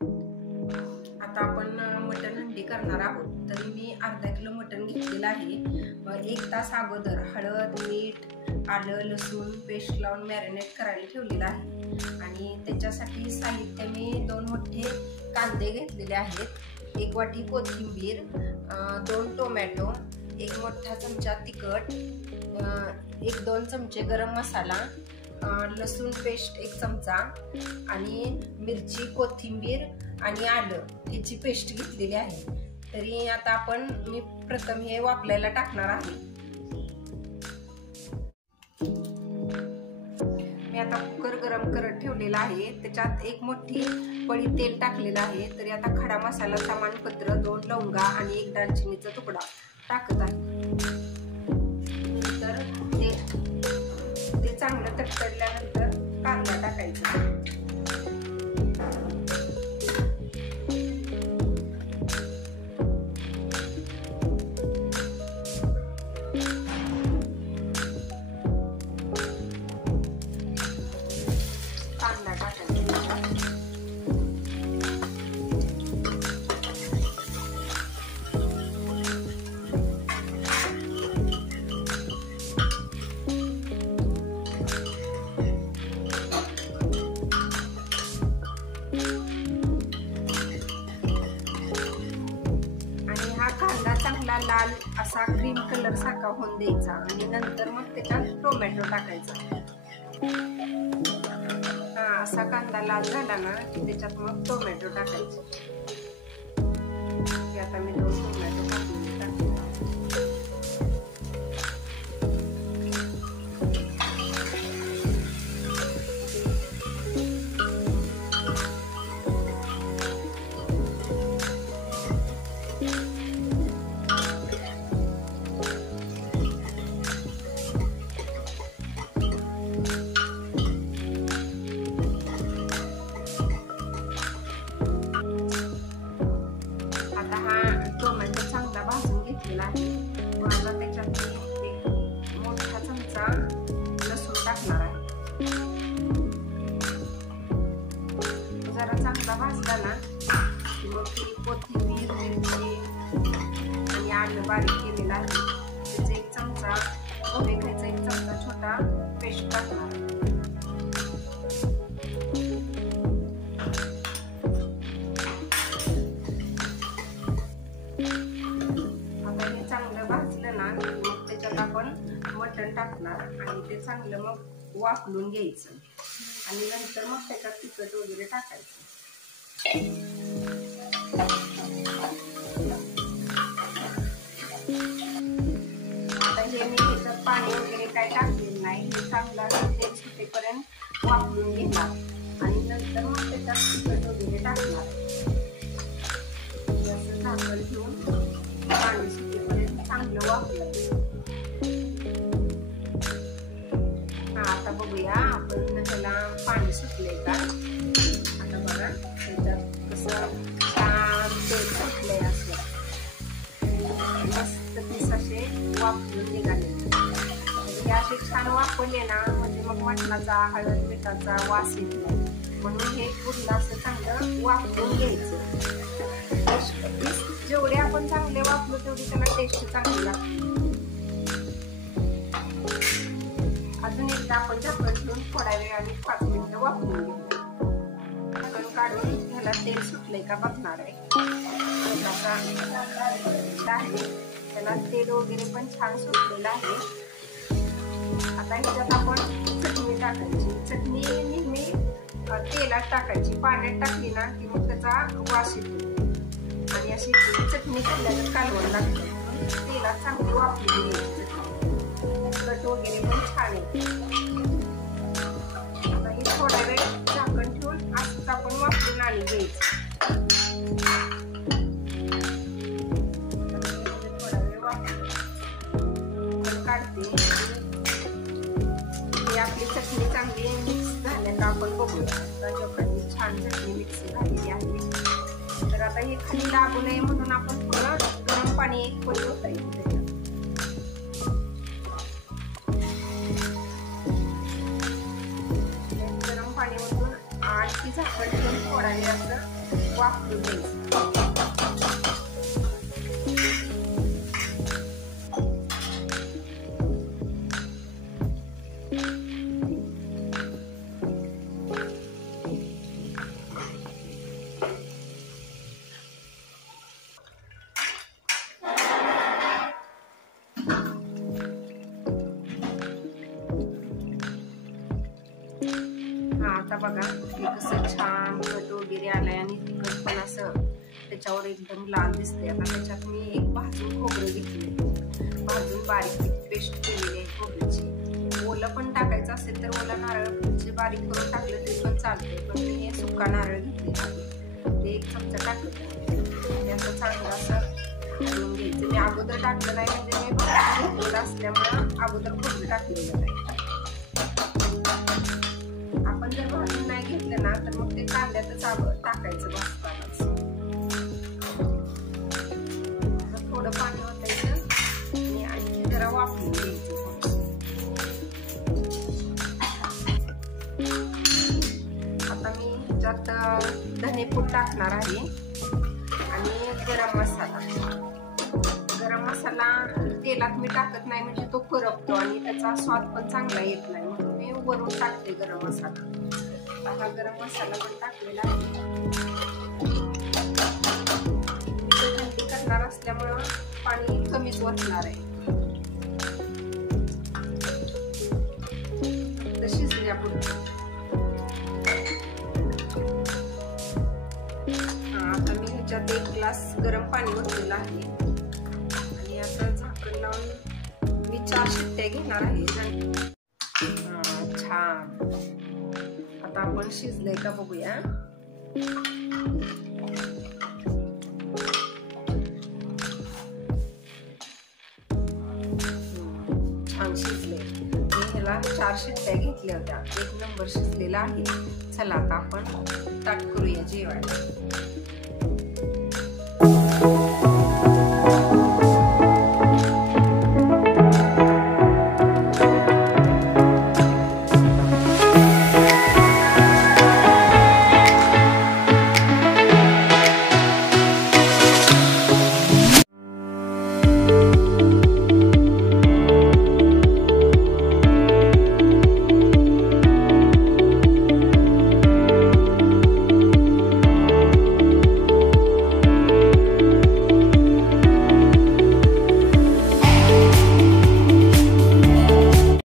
आता आपण मटण हंडी करणार आहोत. तरी मी अर्धा किलो मटण घेतलेलं आहे. 1 तास अगोदर हळद, मीठ, आलं लसूण पेस्ट लावून मॅरिनेट करायला ठेवलेलं आहे. आणि त्याच्यासाठी साहित्य मी 2 मोठे कांदे घेतलेले आहेत, 1 वाटी कोथिंबीर, 2 टोमॅटो, 1 मोठा चमचा तिखट, 1-2 चमचे गरम मसाला, लसूण पेस्ट 1 चमचा आणि मिरची, कोथिंबीर आणि आलं ह्याची पेस्ट घेतलेली आहे. तरी आता मी प्रथम हे वाफलायला टाकणार आहे. मी आता कुकर गरम करत ठेवलेला आहे. त्याच्यात 1 मोठी पळी तेल टाकलेलं आहे. तरी आता खडा मसाला, तमालपत्र, 2 लवंगा आणि 1 दालचिनीचा तुकडा टाकत आहे. नंतर ते चांगलं तडतडल्यानंतर कांदा टाकायचा. लाल असा क्रीम कलर सारखा होऊन द्यायचा आणि नंतर मग त्याच्यात टोमॅटो टाकायचा. असा कांदा लाल झाला ना की त्याच्यात मग टोमॅटो टाकायचे. आता मी 2 टोमॅटो टाकले. आता त्याच्यात 1 मोठा चमचा लसूण टाकणार आहे. जरा चांगला भाजला ना की मग ती कोथिंबीर, मिरची आणि आलं बारीक केलेलं आहे त्याचा 1 चमचा, पोहेचा 1 चमचा छोटा पेस्ट टाकणार. आपण मटण टाकणार आणि ते चांगलं मग वाफलून घ्यायचं आणि नंतर मग त्याच्यात तिखट वगैरे टाकायचं. आता हे मी त्याच्यात पाणी वगैरे काय टाकलेलं नाही. हे चांगलं तेल सुटेपर्यंत वाफलून घेणार आणि नंतर मग त्याच्यात तिखट वगैरे टाकणार. असं झाकण ठेवून पाणी सुटेपर्यंत चांगलं वाफलं. आता बघूया आपण त्याला पाणी सुटले का. आता बघा त्याच्यात कसं छान तेल सुटलंय. असं मस्त पीस असे वाफलून निघाले. हे असे छान वाफवले ना म्हणजे मग मटणाचा, हळद मिठाचा वास येत नाही. म्हणून हे पूर्ण असं चांगलं वाफवून घ्यायचं. जेवढे आपण चांगले वाफलो तेवढी त्याला टेस्ट चांगली लागते. अजून एकदा आपण झाकण ठेवून थोडा वेळ आणि 5 मिनिटं वाफवून घेऊ. झाकण काढून ह्याला तेल सुटलंय का बघणार आहे. त्याला तेल वगैरे पण छान सुटलेलं आहे. आता ह्याच्यात आपण चटणी टाकायची. चटणी नेहमी तेलात टाकायची. पाण्यात टाकली ना की मग त्याचा वास येतो आणि अशी चटणी खाल्ल्यावर कालवण लागते. तेलात चांगली वाफली घ्यायची. तिखट वगैरे पण छान येते. आता हे थोडा वेळ झाकण ठेवून असंच आपण वाफरून आणि घ्यायचं. थोडा वेळ वाफरून काढते. ही आपली चटणी चांगली मिक्स झाल्या का आपण बघूया. छान चटणी मिक्स झालेली आहे. तर आता हे खाली लागू नये म्हणून आपण थोडं गरम पाणी 1 पळी ओतायचं. गरम पाणी ओतून आणखी झाकण ठेवून थोडा वेळ असं वाफरून द्यायचं. आता बघा हे कसं छान कट वगैरे आलाय आणि तिखट पण असं त्याच्यावर एकदम लाल दिसते. आता त्याच्यात मी एक भाजून खोबरं घेतले, भाजून बारीक पेस्ट केलेली आहे खोबऱ्याची. ओलं पण टाकायचं असेल तर ओला नारळ बारीक करून टाकलं तरी पण चालते, पण मी हे सुका नारळ घेतलेला आहे ते 1 चमचा टाकलं. ते असं चांगलं असं घालून घ्यायचं. मी अगोदर टाकलं नाही म्हणजे मी घेतलेलं असल्यामुळं अगोदर खोबरं टाकलेलं नाही. आपण जर भाजून नाही घेतलं ना तर मग ते कांद्यातच टाकायचं भाजतानाच. थोडं पाणी ओतायचं आणि आणखी जरा वाफवून घ्यायचं. आता मी ह्याच्यात धनेपूड टाकणार आहे आणि गरम मसाला. गरम मसाला तेलात मी टाकत नाही म्हणजे तो करपतो आणि त्याचा स्वाद पण चांगला येत नाही, म्हणून मी वरून टाकते गरम मसाला. हा गरम मसाला पण टाकलेला आहे. थंडी करणार असल्यामुळं पाणी कमीच ओतणार आहे. शिजल्या पुढे आता मी ह्याच्यात 1 ग्लास गरम पाणी ओतलेलं आहे आणि आता झाकण लावून मी 4 शिट्ट्या घेणार आहे. छान. आता आपण शिजलंय का बघूया. छान शिजले. मी ह्याला 4 शिट्ट्या घेतल्या होत्या. 1 नंबर शिजलेला आहे. चला आता आपण ताट करूया जेवायला.